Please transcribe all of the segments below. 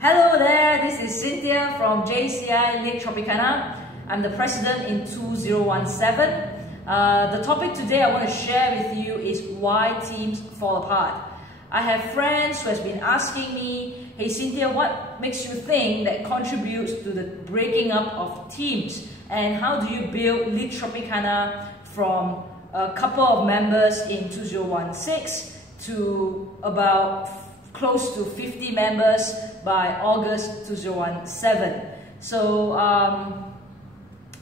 Hello there, this is Cynthia from JCI Lake Tropicana. I'm the president in 2017. The topic today I want to share with you is why teams fall apart. I have friends who has been asking me, hey Cynthia, what makes you think that contributes to the breaking up of teams? And how do you build Lake Tropicana from a couple of members in 2016 to about close to 50 members by August 2017. So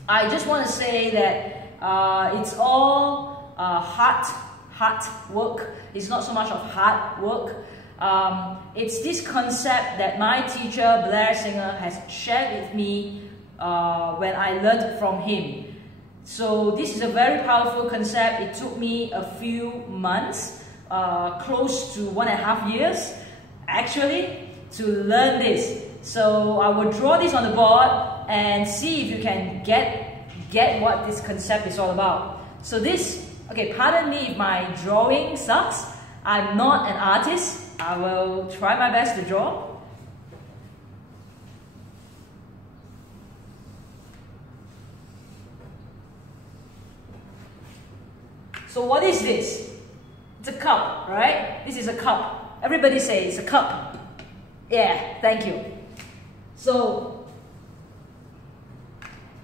I just want to say that it's all hard work. It's not so much of hard work. It's this concept that my teacher Blair Singer has shared with me when I learned from him. So this is a very powerful concept. It took me a few months, close to 1.5 years actually, to learn this. So I will draw this on the board and see if you can get what this concept is all about. So this, okay, pardon me if my drawing sucks. I'm not an artist. I will try my best to draw. So what is this? It's a cup, right? This is a cup. Everybody say it's a cup. Yeah, thank you. So,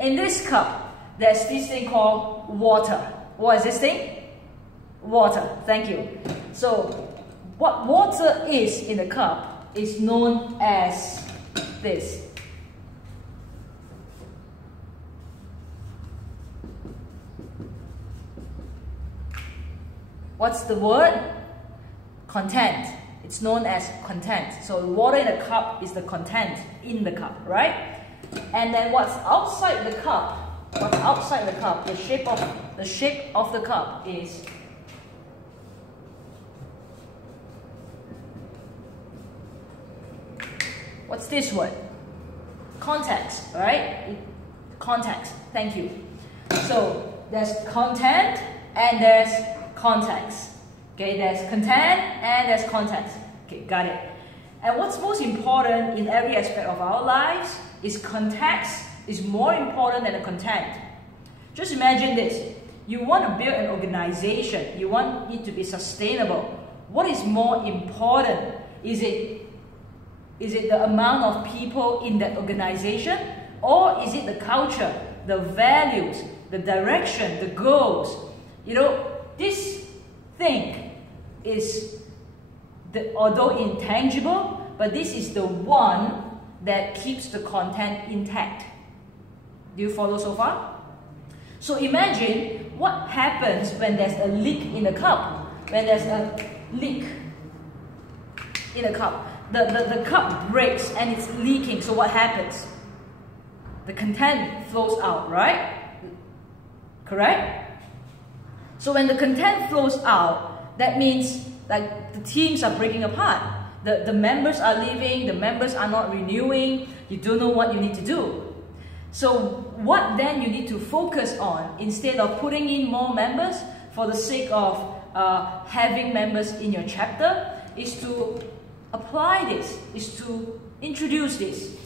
in this cup, there's this thing called water. What is this thing? Water, thank you. So, what water is in the cup is known as this. What's the word? Content. It's known as content. So water in a cup is the content in the cup, right? And then what's outside the cup? What's outside the cup? The shape of the cup is what's this word? Context, right? Context. Thank you. So there's content and there's context. Okay, there's content and there's context. Okay, got it. And what's most important in every aspect of our lives is context is more important than the content. Just imagine this. You want to build an organization. You want it to be sustainable. What is more important? Is it the amount of people in that organization? Or is it the culture, the values, the direction, the goals? You know, this thing is, although intangible, but this is the one that keeps the content intact. Do you follow so far? So imagine what happens when there's a leak in the cup. When there's a leak in the cup, the cup breaks and it's leaking. So what happens? The content flows out, right? Correct? So when the content flows out, that means like the teams are breaking apart. The members are leaving, the members are not renewing, you don't know what you need to do. So what then you need to focus on instead of putting in more members for the sake of having members in your chapter is to apply this, is to introduce this.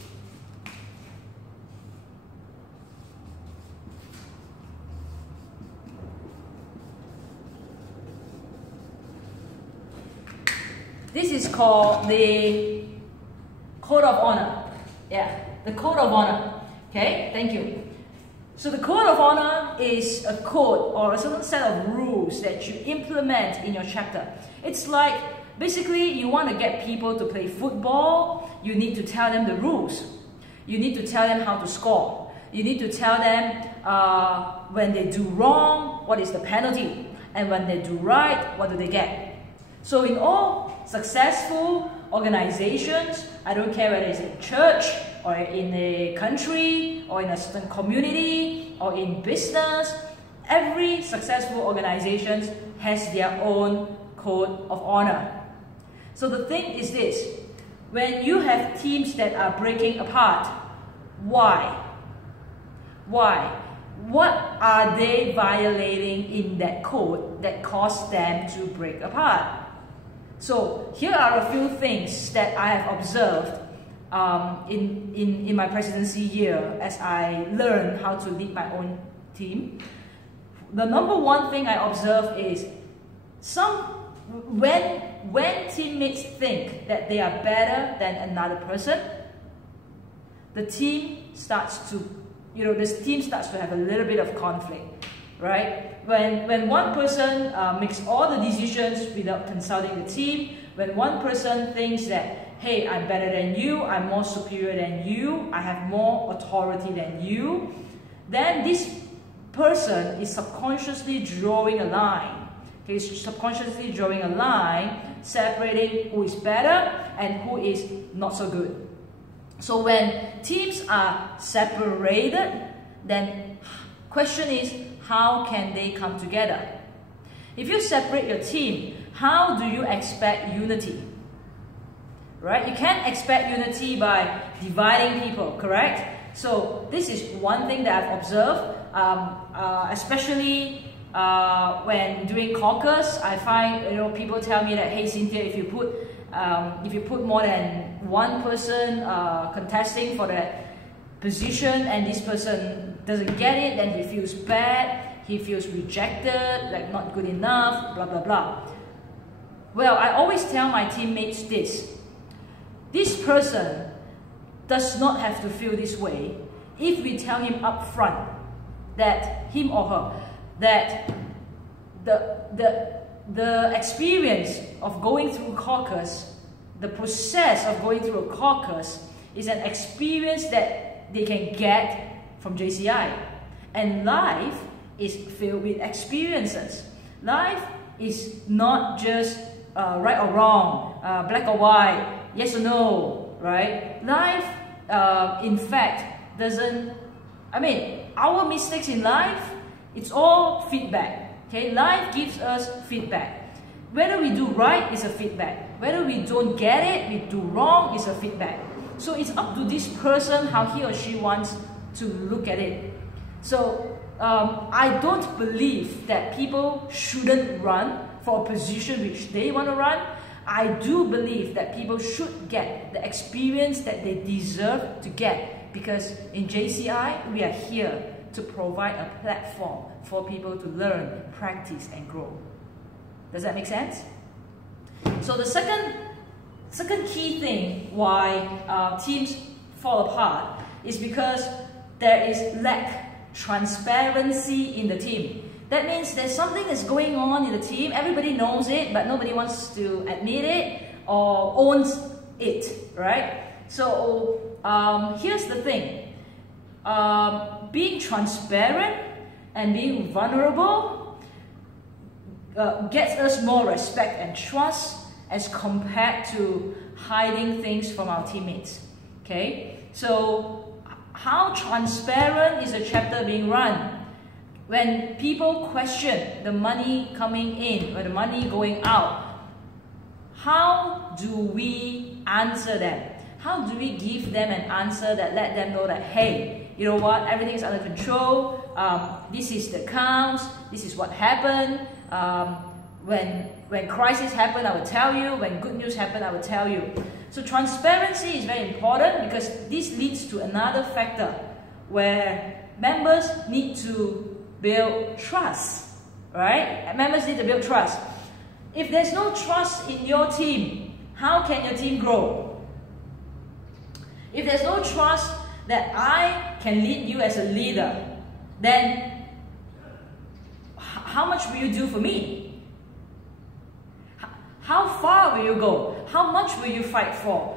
This is called the Code of Honor. Yeah, the Code of Honor. Okay, thank you. So the Code of Honor is a code or a certain set of rules that you implement in your chapter. It's like, basically, you want to get people to play football, you need to tell them the rules. You need to tell them how to score. You need to tell them when they do wrong, what is the penalty? And when they do right, what do they get? So in all successful organizations, I don't care whether it's in church or in a country or in a certain community or in business, every successful organization has their own code of honor. So the thing is this, when you have teams that are breaking apart, why? Why? What are they violating in that code that caused them to break apart? So here are a few things that I have observed in my presidency year, as I learned how to lead my own team, the number one thing I observe is when teammates think that they are better than another person, the team starts to have a little bit of conflict, right? When one person makes all the decisions without consulting the team, when one person thinks that, hey, I'm better than you, I'm more superior than you, I have more authority than you, then this person is subconsciously drawing a line. Okay, subconsciously drawing a line separating who is better and who is not so good. So when teams are separated, then question is, how can they come together? If you separate your team, how do you expect unity? Right? You can't expect unity by dividing people, correct? So this is one thing that I've observed, especially when doing caucus. I find people tell me that, hey Cynthia, if you put more than one person contesting for that position and this person doesn't get it, then he feels bad, he feels rejected, like not good enough, blah blah blah. Well, I always tell my teammates this person does not have to feel this way if we tell him up front that him or her that the experience of going through caucus, the process of going through a caucus is an experience that they can get from JCI. And life is filled with experiences. Life is not just right or wrong, black or white, yes or no, right? Life, in fact, our mistakes in life, it's all feedback, okay? Life gives us feedback. Whether we do right is a feedback. Whether we don't get it, we do wrong is a feedback. So it's up to this person how he or she wants to look at it. So I don't believe that people shouldn't run for a position which they want to run. I do believe that people should get the experience that they deserve to get, because in JCI, we are here to provide a platform for people to learn, practice, and grow. Does that make sense? So the second key thing why teams fall apart is because there is lack transparency in the team. That means there's something that's going on in the team. Everybody knows it, but nobody wants to admit it or owns it, right? So here's the thing. Being transparent and being vulnerable gets us more respect and trust as compared to hiding things from our teammates. Okay? So how transparent is a chapter being run? When people question the money coming in or the money going out, how do we answer them? How do we give them an answer that let them know that, hey, you know what, everything's under control, this is the counts, this is what happened, when crisis happen, I will tell you, when good news happen, I will tell you. So transparency is very important because this leads to another factor where members need to build trust, right? Members need to build trust. If there's no trust in your team, how can your team grow? If there's no trust that I can lead you as a leader, then how much will you do for me? How far will you go? How much will you fight for?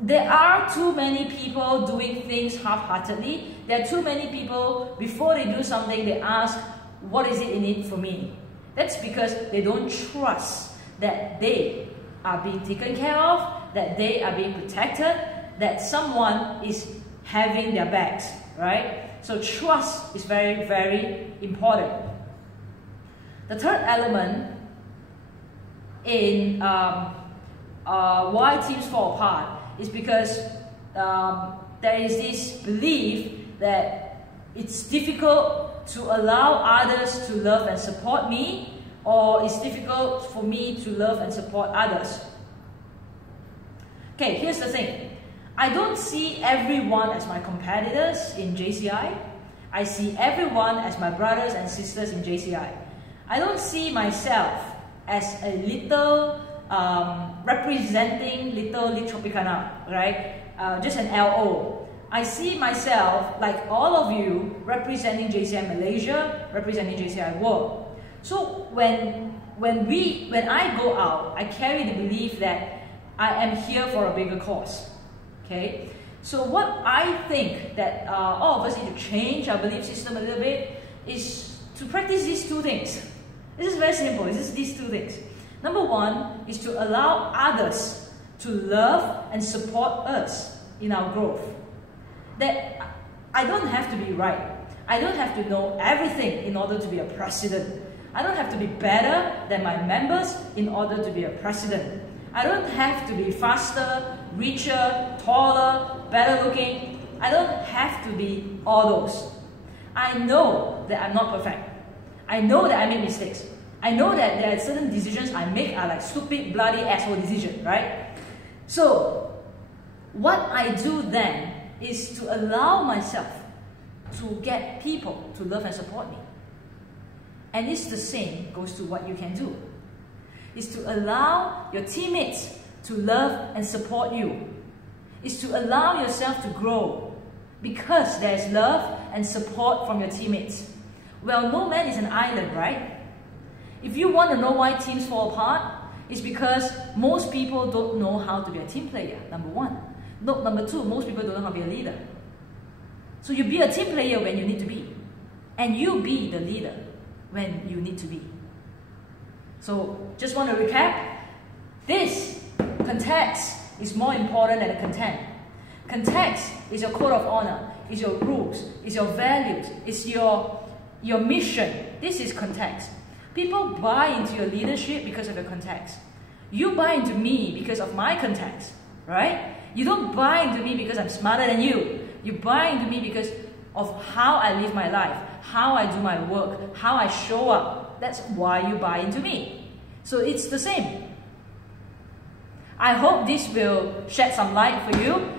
There are too many people doing things half-heartedly. There are too many people, before they do something, they ask, what is it in it for me? That's because they don't trust that they are being taken care of, that they are being protected, that someone is having their backs, right? So trust is very, very important. The third element in why teams fall apart is because there is this belief that it's difficult to allow others to love and support me, or it's difficult for me to love and support others. Okay, here's the thing. I don't see everyone as my competitors in JCI. I see everyone as my brothers and sisters in JCI. I don't see myself as a little representing little Tropicana, right? Just an LO. I see myself like all of you representing JCI Malaysia, representing JCI World. So when I go out, I carry the belief that I am here for a bigger cause. Okay? So what I think that all of us need to change our belief system a little bit is to practice these two things. This is very simple. This is these two things. Number one is to allow others to love and support us in our growth. That I don't have to be right. I don't have to know everything in order to be a president. I don't have to be better than my members in order to be a president. I don't have to be faster, richer, taller, better looking. I don't have to be all those. I know that I'm not perfect. I know that I make mistakes. I know that there are certain decisions I make are like stupid, bloody, asshole decisions, right? So, what I do then is to allow myself to get people to love and support me. And it's the same goes to what you can do. Is to allow your teammates to love and support you. Is to allow yourself to grow because there is love and support from your teammates. Well, no man is an island, right? If you want to know why teams fall apart, it's because most people don't know how to be a team player, number one. No, number two, most people don't know how to be a leader. So you be a team player when you need to be. And you be the leader when you need to be. So, just want to recap. This context is more important than the content. Context is your code of honor, is your rules, is your values, is your mission. This is context. People buy into your leadership because of your context. You buy into me because of my context, right? You don't buy into me because I'm smarter than you. You buy into me because of how I live my life, how I do my work, how I show up. That's why you buy into me. So it's the same. I hope this will shed some light for you.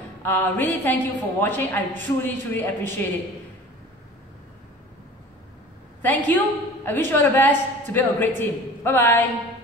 Really thank you for watching. I truly appreciate it. Thank you. I wish you all the best to build a great team. Bye-bye.